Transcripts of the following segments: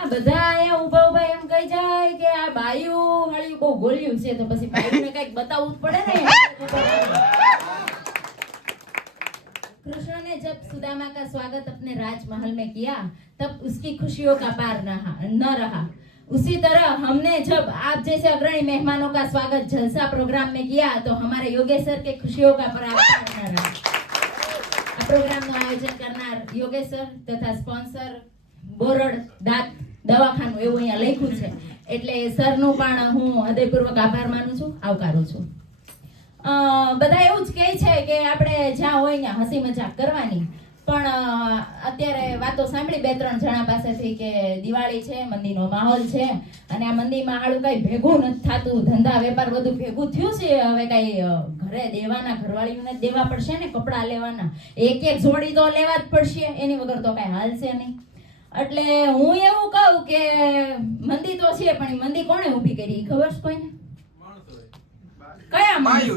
આ બધા અહીંયા ઊભા ઊભા એમ કહી જાય કે આ બાયું હાળી બહુ ગોળ્યું છે, તો પછી બાયુને કંઈક બતાવવું જ પડે ને. कृष्ण ने जब सुदामा का स्वागत अपने राजमहल में किया तब उसकी खुशियों का पार न रहा। उसी तरह हमने जब आप जैसे अग्रणी मेहमानों का स्वागत जलसा प्रोग्राम में किया तो हमारे योगेश सर के खुशियों का पार न रहा। આ પ્રોગ્રામનું આયોજન કરનાર યોગેશ સર તથા સ્પોન્સર બોરડ દાંત દવાખાનું એવું અહીંયા લખ્યું છે, એટલે સરનું પણ હું હૃદયપૂર્વક આભાર માનું છું, આવકારું છું. બધા એવું જ કહે છે કે આપણે જ્યાં હોય ત્યાં હસી મજાક કરવાની, પણ અત્યારે વાતો સાંભળી બે ત્રણ જણા પાસેથી કે દિવાળી છે, મંદીનો માહોલ છે, અને આ મંદીમાં હાળું કઈ ભેગું નથી થતું, ધંધા વેપાર બધું ભેગું થયું છે, હવે કઈ ઘરે દેવાના, ઘરવાળીઓને દેવા પડશે ને, કપડાં લેવાના, એક એક જોડી તો લેવા જ પડશે, એની વગર તો કઈ હાલશે નહીં. એટલે હું એવું કહું કે મંદી તો છે, પણ એ મંદી કોણે ઊભી કરી ખબર છે કોઈને? કયા માણસો?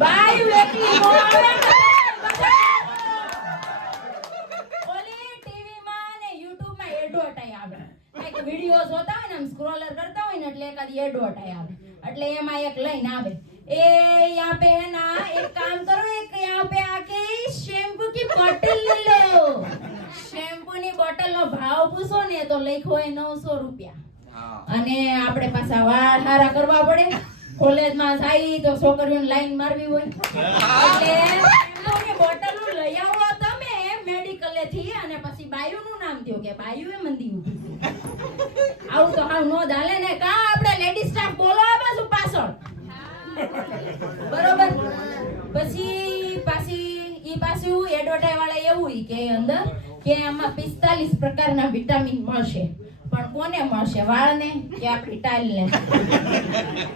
બાયું એકલી નો આવે ને. ઓલી ટીવી માં ને યુટ્યુબ માં એડવર્ટાઈ આવે, એક વિડિયો જોતા હોય ને, આમ સ્ક્રોલર કરતા હોય ને, એટલે એકાદી એડવર્ટાઈ આવે, એટલે એમાં એક લાઈન આવે, ए यहाँ पे है ना एक काम करो, एक यहाँ पे आके शैम्पू की बोतल ले लो. શેમ્પુ ની બોટલ નો ભાવ પૂછો ને તો લખ્યો હોય 900 રૂપિયા, અને આપણે પાછા વાળ હારા કરવા પડે, કોલેજમાં જાય તો છોકરીઓને લાઈન મારવી હોય, એટલે શેમ્પુની બોટલ લઈ આવો તમે મેડિકલે થી, અને પછી બાયુનું નામ થયું કે બાયુએ મંદી ઊભી. આવું તો હાવ નો ચાલે ને. કા આપણે લેડી સ્ટાફ બોલો આ બાજુ પાછળ, બરોબર. પછી પાછું એડવર્ટાઇઝ વાળા એવું કે અંદર કે આમાં 45 પ્રકારના વિટામિન મળશે, પણ કોને મળશે? વાળને કે આપણી ટાઈલને?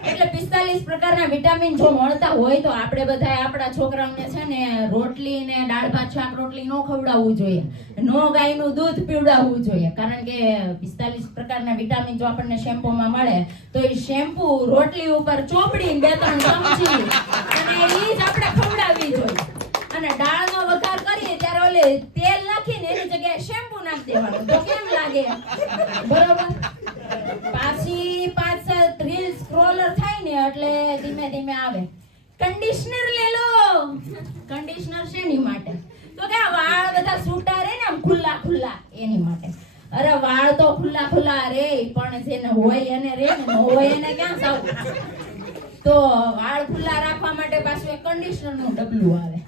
એટલે 45 પ્રકારના વિટામિન જો મળતા હોય તો આપણે બધા આપણા છોકરાઓને છે ને રોટલી ને દાળ ભાત શાક રોટલી નો ખવડાવવું જોઈએ, નો ગાયનું દૂધ પીવડાવવું જોઈએ, કારણ કે 45 પ્રકારના વિટામિન જો આપણને શેમ્પૂમાં મળે તો એ શેમ્પુ રોટલી ઉપર ચોપડીને 2-3 ચમચી અને એ જ આપણે ખવડાવવી જોઈએ. અને દાળનો વઘાર કરીએ ત્યારે ઓલે તેલ નાખીને એની જગ્યાએ શેમ્પુ નાખી દેવાનું, તો કેમ લાગે? બરોબર. પાછી 5-7 રીલ સ્ક્રોલર થાય ને એટલે ધીમે ધીમે આવે કંડિશનર લે લો. કંડિશનર શેની માટે? તો કે વાળ બધા છૂટા રહે ને આમ ખુલ્લા ખુલ્લા, એની માટે. અરે વાળ તો ખુલ્લા ખુલ્લા રે, પણ જેને હોય એને રે ને, ન હોય એને ક્યાં સાવ. તો વાળ ખુલ્લા રાખવા માટે પાછું એક કંડિશનર નું ડબલું આવે,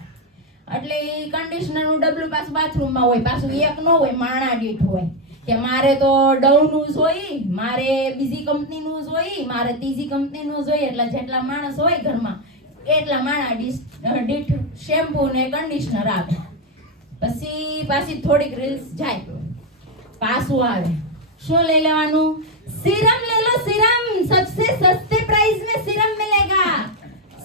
એટલે એ કન્ડિશનર નું ડબલું પાછું બાથરૂમમાં હોય, પાછું એક નો હોય, માણા દીઠ હોય કે મારે તો ડવ નું જોઈ, મારે બીજી કંપનીનું જોઈ, મારે ત્રીજી કંપનીનું જોઈ, એટલે જેટલા માણસ હોય ઘરમાં એટલા માણા દીઠ શેમ્પુ ને કન્ડિશનર આવે. પછી પાછી થોડીક રીલ્સ જાય, પાછું આવે. શું લઈ લેવાનું? सीरम ले लो, सीरम सबसे सस्ते प्राइस में सीरम मिलेगा.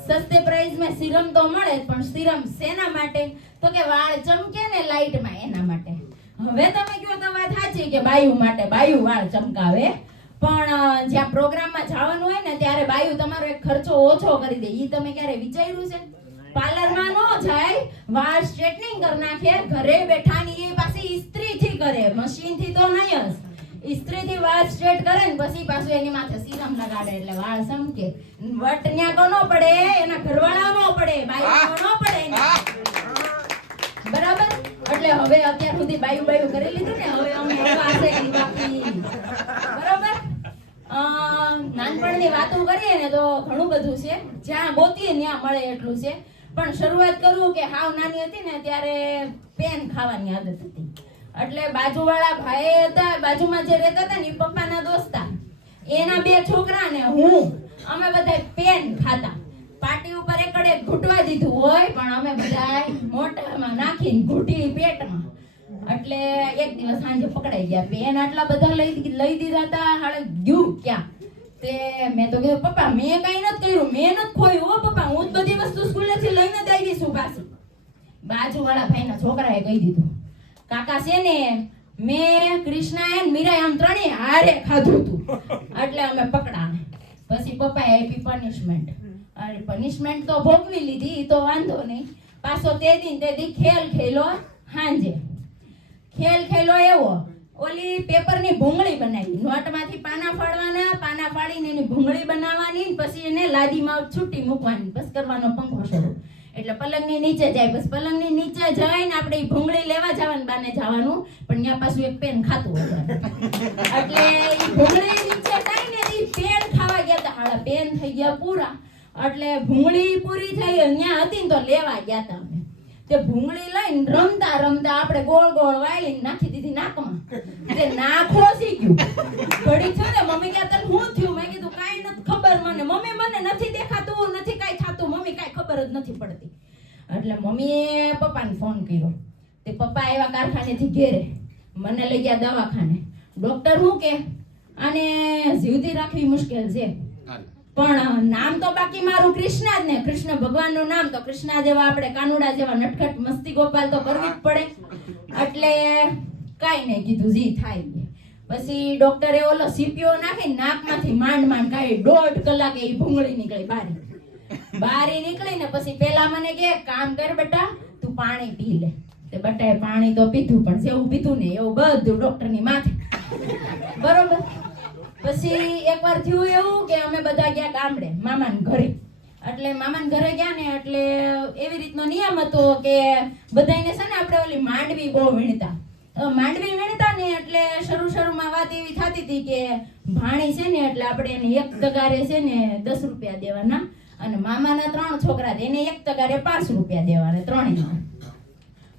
સસ્તે પ્રાઇસ માં સીરમ તો મળે, પણ સીરમ શેના માટે? તો કે વાળ ચમકે ને લાઈટ માં, એના માટે. હવે તમે કહો તો વાત સાચી કે બાયુ માટે, બાયુ વાળ ચમકાવે, પણ જ્યાં પ્રોગ્રામમાં જવાનું હોય ને ત્યારે બાયુ તમારો એક ખર્ચો ઓછો કરી દે. ઈ તમે ક્યારે વિચાર્યું છે? પાર્લરમાં નો જાય, વાળ સ્ટ્રેટનિંગ કરી નાખે, ઘરે બેઠાની એ પાછી ઇસ્ત્રી થી કરે, મશીન થી તો નહીં જ. ઇસ્ત્રી થી વાળ સ્ટ્રેટ કરે ને પછી પાછું એની માથે સીરમ લગાડે એટલે વાળ ચમકે. વટન્યા કો નો પડે, એના ઘરવાળા નો પડે, બાયુ નો પડે. બરાબર. એટલે હવે અત્યાર સુધી બાયુ કરી લીધું ને, હવે અમે પાસે બાકી. બરાબર. નાનપણની વાતો કરીએ ને તો ઘણું બધું છે, જ્યાં ગોતીએ ત્યાં મળે એટલું છે. પણ શરૂઆત કરું કે હાવ નાની હતી ને ત્યારે પેન ખાવાની આદત હતી, એટલે બાજુવાળા ભાઈ હતા, બાજુમાં જે રહેતા હતા ને એ પપ્પાના દોસ્તા, એના 2 છોકરા ને હું, અમે બધા પેન ખાતા. પાટી ઉપર એકડે ઘૂંટવા દીધું હોય, પણ અમે બધા મોઢામાં નાખીને ઘૂંટી પેટમાં. એટલે એક દિવસ સાંજે પકડાઈ ગયા. પેન આટલા બધા લઈ દીધા હતા, હાલે ગયું ક્યાં? તે મેં તો કીધું પપ્પા મેં કઈ નથી કર્યું, મેં નથી ખોયું હો પપ્પા, હું જ બધી વસ્તુ સ્કૂલેથી લઈને જ આવી છું પાછી. બાજુવાળા ભાઈના છોકરાએ કહી દીધું, કાકા છે ને મેં કૃષ્ણા અને મીરા આમ ત્રણેય હારે ખાધું હતું, એટલે અમે પકડાને. પછી પપ્પાએ આપી પનિશમેન્ટ. અરે પનિશમેન્ટ તો ભોગવી લીધી, તો વાંધો નહીં. પાછો તે દી ખેલ ખેલો. હાંજે ખેલ ખેલો એવો, ઓલી પેપરની ભૂંગળી બનાવી. નોટમાંથી પાના ફાડવાના, પાના ફાડીને એની ભૂંગળી બનાવવાની, પછી એને લાદીમાં છૂટી મૂકવાની, બસ કરવાનો પંખો શરૂ. એટલે પલંગની નીચે જાય, બસ પલંગની નીચે જઈને આપણે ઈ ભૂંગળી લેવા જવાનું, બાને જવાનું, પણ ત્યાં પાછું એક પેન ખાતું હતું. એટલે ઈ ભૂંગળી નીચે જાય ને ઈ પેન ખાવા ગયા હતા. હાડા પેન થઈ ગયા પૂરા. એટલે ભૂંગળી પૂરી થઈ ત્યાં હતી ને તો લેવા ગયા હતા અમે. તે ભૂંગળી લઈને રમતા રમતા આપણે ગોળ ગોળ વાળી નાખી દીધી નાકમાં. તે નાક ખોસી ગયું. ઘડી થયું ને મમ્મી કહે તને શું થયું? મેં કીધું કાંઈ નથી ખબર મને. મમ્મી મને નથી દેખાતું, નથી કાંઈ થતું, મમ્મી કાંઈ ખબર જ નથી પડતી. એટલે મમ્મીએ પપ્પાને ફોન કર્યો. તે પપ્પા આવ્યા કારખાનેથી ઘેરે, મને લઈ ગયા દવાખાને. ડોક્ટર શું કે આને જીવતી રાખવી મુશ્કેલ છે, પણ નામ તો બાકી મારું કૃષ્ણા જ ને, કૃષ્ણ ભગવાનનું નામ તો કૃષ્ણા જેવા આપણે કાનુડા જેવા નટખટ મસ્તી ગોપાલ તો કરવી જ પડે. એટલે કાંઈ નહીં કીધું, જી થાય. પછી ડોક્ટરે ઓલો સીપીઓ નાખી નાકમાંથી માંડ માંડ કાઢી 1.5 કલાકે એ ભૂંગળી નીકળી બારી નીકળીને પછી પેલા મને કે કામ કર બેટા, તું પાણી પી લે. તે બટાએ પાણી તો પીધું, પણ જેવું પીધું ને એવું બધું ડોક્ટરની માથે. બરોબર. પછી એકવાર થયું એવું કે અમે બધા ગયા ગામડે મામાના ઘરે. એટલે મામાના ઘરે ગયા ને એટલે એવી રીતનો નિયમ હતો કે બધાને છે ને આપણે ઓલી માંડવી બહુ વીણતા. માંડવી વીણતા ને એટલે શરૂમાં વાત એવી થતી હતી કે ભાણી છે ને એટલે આપણે એને એક તગારે છે ને 10 રૂપિયા દેવાના, અને મામાના 3 છોકરા એને એક તગારે 5 રૂપિયા દેવાના, ત્રણેયમાં.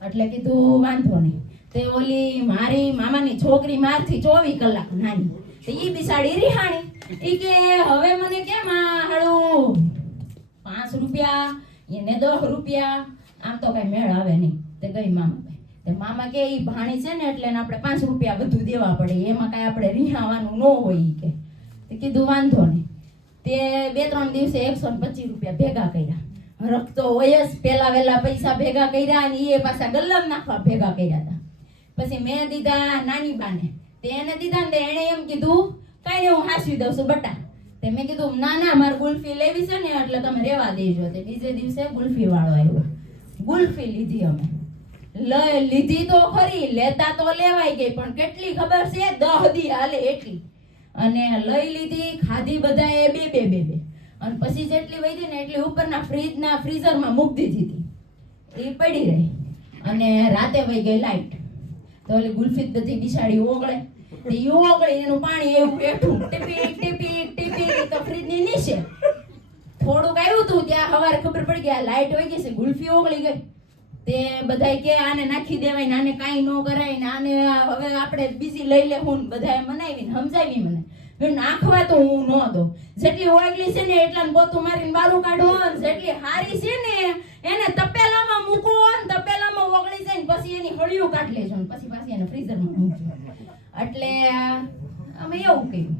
એટલે કીધું વાંધો નહીં. તે ઓલી મારી મામાની છોકરી મારથી 24 કલાક નાની, ઈ બિસાડી રિહાણી. ઈ કે હવે મને કેમ હાળું 5 રૂપિયા એને 10 રૂપિયા, આમ તો કઈ મેળ આવે નહીં. તે ગઈ મામા. તે મામા કે ઈ ભાણી છે ને એટલે આપણે 5 રૂપિયા વધુ દેવા પડે, એમાં કઈ આપણે રિહાવાનું ન હોય. ઈ કે તે કીધું વાંધો નહીં. તે 2-3 દિવસે 125 રૂપિયા ભેગા કર્યા. રખતો હોય જ, પેલા વેલા પૈસા ભેગા કર્યા અને એ પાછા ગલ્લામાં નાખવા ભેગા કર્યા હતા. પછી મેં દીધા નાની બાને, તેને દીધા ને એને એમ કીધું કઈ નહીં હું હાસવી દઉં છું બટા. તે મેં કીધું ના મારે ગુલ્ફી લેવી છે ને એટલે તમે રેવા દેજો. તે બીજે દિવસે ગુલ્ફી વાળો આવ્યો, ગુલ્ફી લીધી અમે. લીધી તો ખરી, લેતા તો લેવાઈ ગઈ, પણ કેટલી ખબર છે 10 દી હાલે એટલી. અને લઈ લીધી, ખાધી બધાએ બે. અને પછી જેટલી વધી ને એટલી ઉપરના ફ્રીઝરમાં મૂકી દીધી હતી, એ પડી રહી. અને રાતે વહી ગઈ લાઈટ, તો ઓલી ગુલ્ફી બધી બિસાડી ઓગળે. એનું પાણી એવું બેઠું ટીપી તો ફ્રીજની નીચે થોડુંક આવ્યું હતું. ત્યાં સવારે ખબર પડી ગયા લાઈટ વહી ગઈ છે, ગુલ્ફી ઓગળી ગઈ. તે બધાય કે આને નાખી દેવાય ને આને કાંઈ ન કરાય ને આને હવે આપણે બીજી લઈ લેવું ને બધાએ મનાવીને સમજાવી મને. નાખવા તો હું ન દઉં, જેટલી ઓગળી છે ને એટલા પોતું મારીને બારું કાઢો, જેટલી હારી છે ને એને તપેલામાં મૂકો, તપેલામાં ઓગળી જાય ને પછી એની હળિયું કાઢી લેજો ને પછી પાછી એને ફ્રીઝરમાં મૂકજો. એટલે અમે એવું કર્યું.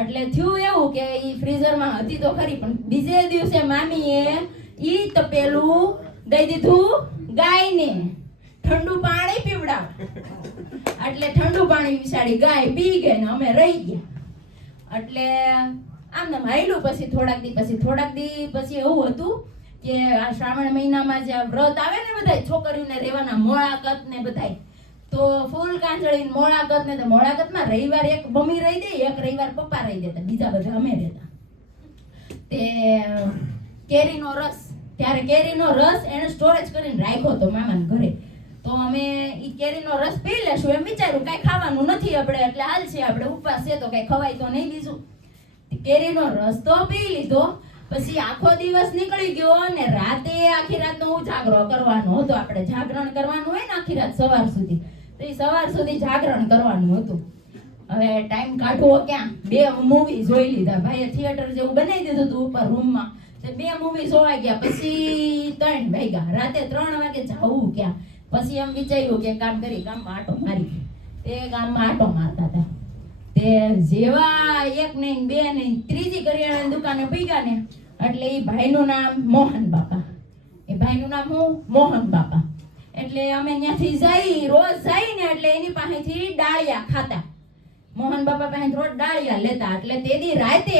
એટલે થયું એવું કે ઈ ફ્રીઝરમાં હતી તો ખરી, પણ બીજે દિવસે મામીએ ઈ તપેલું દઈ દીધું ગાયને, ઠંડુ પાણી પીવડાવ. એટલે ઠંડુ પાણી વિસાડી ગાય પી ગઈ ને અમે રહી ગયા. એટલે આમ હાલ્યું. પછી થોડાક દી પછી એવું હતું કે આ શ્રાવણ મહિનામાં જે વ્રત આવે ને બધા છોકરીઓને રહેવાના મોળાકત ને બધાય, તો ફૂલ કાંજળી મોળાકત ને, તો મોળાકતમાં રવિવાર એક મમ્મી રહી દે, એક રવિવાર પપ્પા રહી દેતા, બીજા બધા અમે રહેતા. તે કેરીનો રસ, ત્યારે કેરીનો રસ એને સ્ટોરેજ કરીને રાખ્યો હતો મામાના ઘરે. તો અમે ઈ કેરીનો રસ પી લેશું એમ વિચાર્યું, કાંઈ ખાવાનું નથી આપણે એટલે હાલ છે, આપણે ઉપવાસ છે તો કાંઈ ખવાય તો નહીં બીજું. કેરીનો રસ તો પી લીધો. પછી આખો દિવસ નીકળી ગયો અને રાતે આખી રાતનો ઉજાગરો કરવાનો હતો. આપણે જાગરણ કરવાનું હોય ને આખી રાત સવાર સુધી, તો એ સવાર સુધી જાગરણ કરવાનું હતું. હવે ટાઈમ કાઢવો ક્યાં, 2 મૂવી જોઈ લીધા ભાઈએ, થિયેટર જેવું બનાવી દીધું હતું ઉપર રૂમમાં. 2 મૂવી જોવા ગયા, પછી 3 વાગ્યા, રાતે 3 વાગે જવું ક્યાં. પછી એમ વિચાર્યું કે કામ કરી ગામમાં આટો મારી. તે ગામમાં આટો મારતા હતા. તે જેવા 1 નહીં 2 નહીં 3જી કરિયાણાની દુકાને પગ્યા ને એટલે એ ભાઈનું નામ મોહન બાપા. એ ભાઈનું નામ હું મોહન બાપા. એટલે અમે ત્યાંથી રોજ જાય ને એટલે એની પાસેથી ડાળિયા ખાતા. મોહન બાપા પાસે રોજ ડાળિયા લેતા. એટલે તે દી રાતે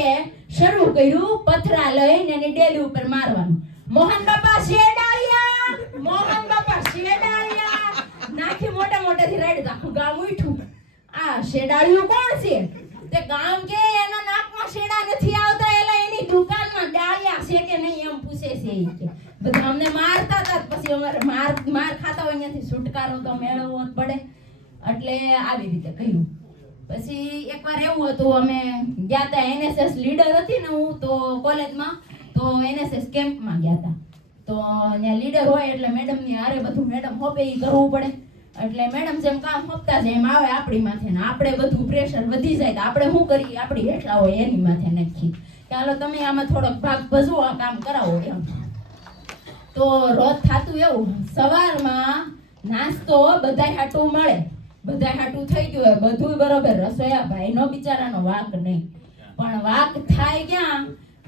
શરૂ કર્યું પથરા લઈને એની ડેલી ઉપર મારવાનું. મોહન બાપા છે ડાળિયા, મોહન બાપા છે ડાળિયા નાખી મોટા મોટેથી રડતા. ગામ ઉઠ્યું. આ શેડાળિયું કોણ છે? તે ગામ કે એના નાકમાં શેડા નથી આવતા, એટલે એની દુકાનમાં ડાળિયા છે કે નહીં એમ પૂછે છે ઈ કે. બધા અમને મારતા હતા, પછી અમારે માર ખાતા હોય ત્યાંથી છુટકારો તો મેળવવો જ પડે, એટલે આવી રીતે કહ્યું. પછી એકવાર એવું હતું, અમે ગયા હતા, NSS લીડર હતી ને હું તો કોલેજમાં, તો NSS કેમ્પમાં ગયા હતા. તો ત્યાં લીડર હોય એટલે મેડમની હારે બધું મેડમ હોપે ઈ કરવું પડે, એટલે મેડમ જેમ કામ હોપતા જાય એમ આવે આપણી માથે, ને આપણે બધું પ્રેશર વધી જાય તો આપણે શું કરીએ, આપણી હેઠલા હોય એની માથે નાખી કે હાલો તમે આમાં થોડોક ભાગ ભજવો, આ કામ કરાવો એમ. તો રોજ થાતું એવું, સવારમાં નાસ્તો બધાય હાટું મળે, બધાય હાટું થઈ ગયું હોય, બધું બરોબર, રસોયા ભાઈનો બિચારાનો વાંક નહીં, પણ વાંક થાય ક્યાં,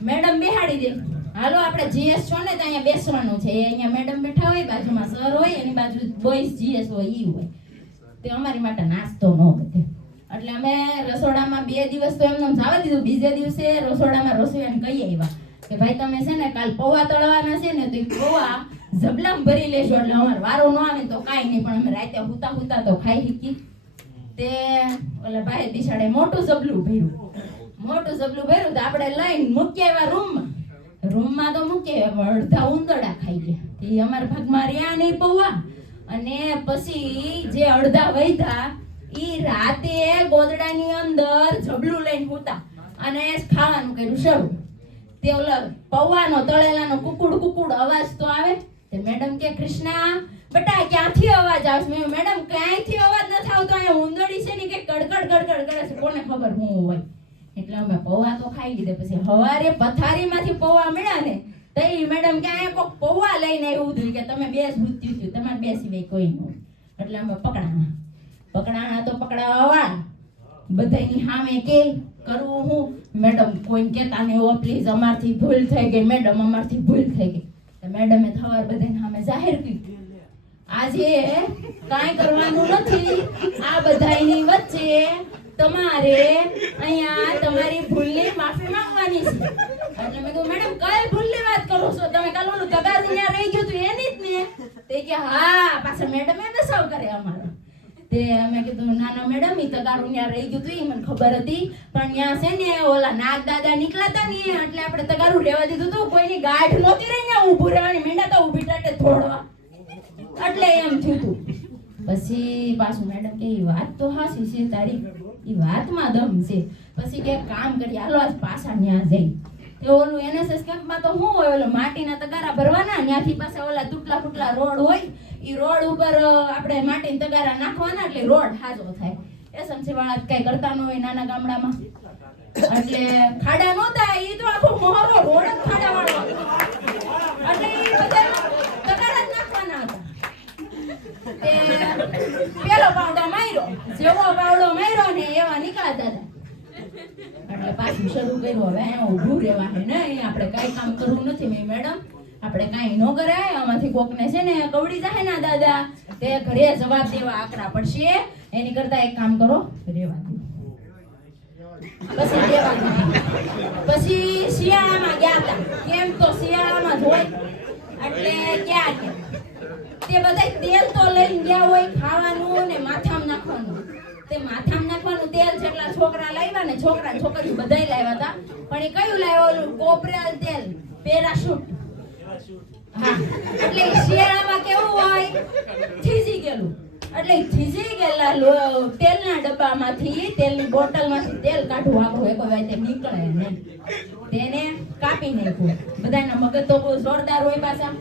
મેડમ બેહાડી દે, હાલો આપણે GS છો ને તો અહીંયા બેસવાનું છે, અહીંયા મેડમ બેઠા હોય, બાજુમાં સર હોય, એની બાજુ બોયસ GS હોય ઈ હોય, તે અમારી માટે નાસ્તો ન વધે. એટલે અમે રસોડામાં 2 દિવસ તો એમને જવા દીધું. બીજે દિવસે રસોડામાં રસોઈયાને કહી આવ્યા કે ભાઈ તમે છે ને કાલ પૌવા તળવાના છે ને તો એ પૌવા જબલામ ભરી લેજો, એટલે અમારે વારો ન આવે તો કાંઈ નહીં, પણ અમે રાતે હુતા તો ખાઈ શીખી. તે ઓલા ભાઈ બિચારે મોટું જબલું ભર્યું તો આપણે લઈને મૂકી આવ્યા રૂમમાં તો મૂકે અડધા ઉંદરડા ખાઈ ગયા. એ અમારા ભાગમાં રહ્યા નહીં પૌવા, અને પછી જે અડધા વૈધા ઈ રાતે ગોદડાની અંદર જબલું લઈને હુતા અને ખાવાનું કર્યું શરૂ. તે ઓલા પૌવાનો તળેલાનો કુકુડ અવાજ તો આવે. તે મેડમ કે કૃષ્ણા બેટા ક્યાંથી અવાજ આવે? મેં મેડમ ક્યાંયથી અવાજ નથી આવતો, અહીંયા ઉંદરડી છે ને કે કડકડ કરે છે, કોને ખબર હું હોય. એટલે અમે પૌવા તો ખાઈ લીધા. પછી હવારે પથારીમાંથી પૌવા મળ્યા ને તો એ મેડમ કે આ કોક પૌવા લઈને આવ્યું હતું કે તમે બે જ ભૂત્યું થયું, તમારે બે સિવાય કોઈ ન. એટલે અમે પકડાણા તો પકડાવા બધાની સામે કે કરવું હું, મેડમ કોઈ કહેતા નહીં હો પ્લીઝ અમારથી ભૂલ થઈ ગઈ, મેડમ અમારથી ભૂલ થઈ ગઈ. તો મેડમે થવાર બધાની સામે જાહેર કર્યું આજે કાંઈ કરવાનું નથી, આ બધાની વચ્ચે તમારે અહીંયા તમારી ભૂલની માફી માંગવાની છે. એટલે મેં કહ્યું મેડમ કઈ ભૂલની વાત કરો છો તમે? કાલ ઓલું તગારું ત્યાં રહી ગયું હતું એની જ ને? તે કે હા, પાછા મેડમ એ બસાવ કરે અમારો. તે અમે કીધું ના મેડમ ઈ તગારું ત્યાં રહી ગયું હતું, ઈ મને ખબર હતી, પણ ત્યાં છે ને ઓલા નાગ દાદા નીકળાતા ને એટલે આપણે તગારું રહેવા દીધું હતું, કોઈની ગાંઠ નહોતી રહી ત્યાં ઊભું રહેવાની, મેંડા તો ઊભી ટાટે થોડવા, એટલે એમ થયું હતું. પછી પાછું મેડમ કે ઈ વાત તો હાસી છે તારી, ઈ વાતમાં દમ છે. પછી કે કામ કરી હાલો આજ પાછા ન્યા જઈ. તો ઓલું NSS કેમ્પમાં તો શું હોય, ઓલો માટીના તગારા ભરવાના, ત્યાંથી પાછા ઓલા તૂટલા ફૂટલા રોડ હોય, ઈ રોડ ઉપર આપણે માટીના તગારા નાખવાના એટલે રોડ હાજો થાય. SMC વાળા કઈ કરતા ન હોય નાના ગામડામાં, એટલે ખાડા નહોતા, ઈ તો આખો મોહરો રોડ જ ખાડા વાળો, એટલે ઈ બધા તગારા જ નાખવાના હતા. તે પેલો પાવડો માર્યો, જેવો પાવડો માર્યો ને એવા નીકળાતા હતા. એટલે પાછું શરૂ કર્યું, હવે અહીંયા ઊભું રહેવા હે નહીં, આપણે કાંઈ કામ કરવું નથી. મેં મેડમ આપણે કાંઈ ન કરાય, આમાંથી કોકને છે ને કવડી જાય ના દાદા, તે ઘરે જવાબ દેવા આકરા પડશે, એની કરતા એક કામ કરો રહેવા દો. પછી રહેવા દીધી. પછી શિયાળામાં ગયા હતા, કેમ તો શિયાળામાં જ હોય, એટલે ક્યાં કે તે બધા તેલ તો લઈને ગયા હોય ખાવાનું ને માથામાં નાખવાનું. તે માથામાં નાખવાનું તેલ જેટલા છોકરા લાવ્યા ને, છોકરા છોકરીઓ બધાય લાવ્યા હતા, પણ એ કયું લાવ્યો? ઓલું કોપરેલ તેલ, પેરાશૂટ. હા, એટલે શિયાળામાં કેવું હોય, થીજી ગયેલું, એટલે થીજી ગયેલા તેલના ડબ્બામાંથી, તેલની બોટલમાંથી તેલ કાઢવું આખું એક વાર તે નીકળે નહીં. તેને કાપી નાખ્યું, બધાના મગજ તો બહુ જોરદાર હોય પાછા,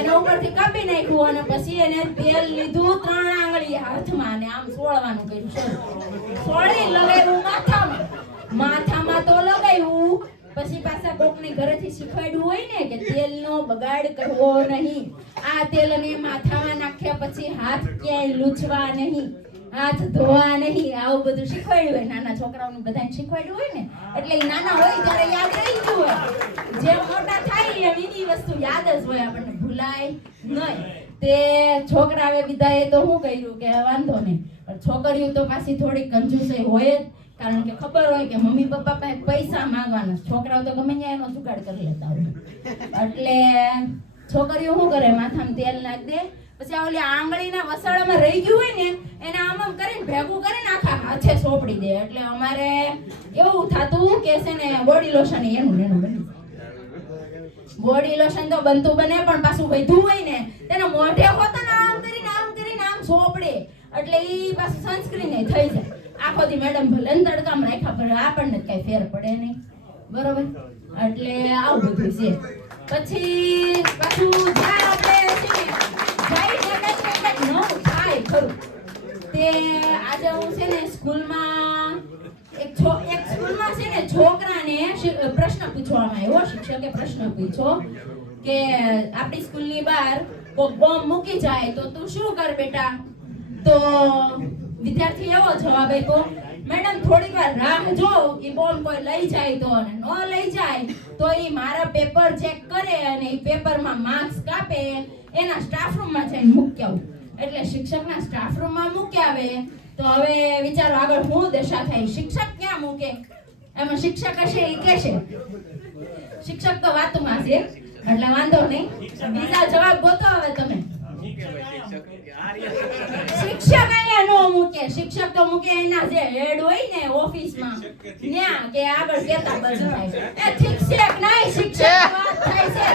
એના ઉપરથી કાપી નાખ્યું અને પછી એને તેલ લીધું 3 આંગળી હાથમાં અને આમ સોળવાનું કર્યું. સોળી લગાવ્યું માથામાં તો લગાવ્યું. પછી પાછા કોકની ઘરેથી શીખવાડ્યું હોય ને કે તેલનો બગાડ કરવો નહીં, આ તેલને માથામાં નાખ્યા પછી હાથ ક્યાંય લૂછવા નહીં, હાથ ધોવા નહીં, આવું બધું શીખવાડ્યું હોય. નાના છોકરાઓને બધાને શીખવાડ્યું હોય ને, એટલે એ નાના હોય ત્યારે યાદ રહી ગયું હોય, જે મોટા થાય એમ એની વસ્તુ યાદ જ હોય, આપણને ભૂલાય નહીં. તે છોકરાએ બધાએ તો શું કર્યું કે વાંધો નહીં, પણ છોકરીઓ તો પાછી થોડી કંજૂસાઈ હોય જ, કારણ કે ખબર હોય કે મમ્મી પપ્પા પાસે પૈસા માંગવાના, છોકરાઓ તો ગમે ત્યાં એનો જુગાડ કરી લેતા હોય. એટલે છોકરીઓ શું કરે, માથામાં તેલ નાખી દે, પછી ઓલી આંગળીના વસાડામાં રહી ગયું હોય ને એને આમ કરીને ભેગું કરીને આખા હાથે સોંપડી દે. એટલે અમારે એવું થતું કે છે ને બોડી લોશન એનું ને એનું બની બોડી લોશન તો બનતું બને પણ પાછું વધ્યું હોય ને તેનો મોઢે હોતા ને આમ કરીને આમ સોંપડે એટલે ઈ પાછું સનસ્ક્રીન થઈ જાય. આખો દી મેડમ ભલે ને તડકામાં રાખ્યા પર આપણને કઈ ફેર પડે નહીં. બરોબર, એટલે આવું બધું છે. પછી પાછું જ્યાં આપણે છે ને જાય એટલે નવું થાય ખરું. તે આજે હું છે ને સ્કૂલમાં એક સ્કૂલમાં છે ને છોકરાને પ્રશ્ન પૂછવામાં આવ્યો. શિક્ષકે પ્રશ્ન પૂછ્યો કે આપણી સ્કૂલની બહાર કોઈ બોમ્બ મૂકી જાય તો તું શું કર બેટા? તો વિદ્યાર્થી એવો જવાબ આપ્યો, મેડમ થોડી વાર રાહ જો, ઈ બોમ્બ કોઈ લઈ જાય તો, અને ન લઈ જાય તો ઈ મારા પેપર ચેક કરે અને ઈ પેપરમાં માર્ક્સ કાપે, એના સ્ટાફ રૂમમાં જઈને મૂકી આવું. એટલે શિક્ષકના સ્ટાફ રૂમમાં મૂકી આવે તો હવે વિચારો આગળ શું દશા થાય? શિક્ષક ક્યાં મૂકે? એમાં શિક્ષક હશે ઈ કહેશે શિક્ષક તો વાતમાં છે એટલે વાંધો નહીં. બીજા જવાબ ગોતો હવે તમે. શિક્ષક અહીંયા નો મૂકે. શિક્ષક તો મૂકે એના જે હેડ હોય ને ઓફિસમાં ત્યાં કે આગળ કેતા બંધ થાય. એ ઠીક છે નહીં, શિક્ષક વાત થાય છે.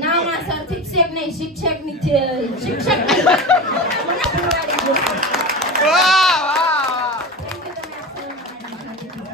ના ના સર, શિક્ષક નહીં, શિક્ષકની વાત. મને ભૂલવાડી ગયો.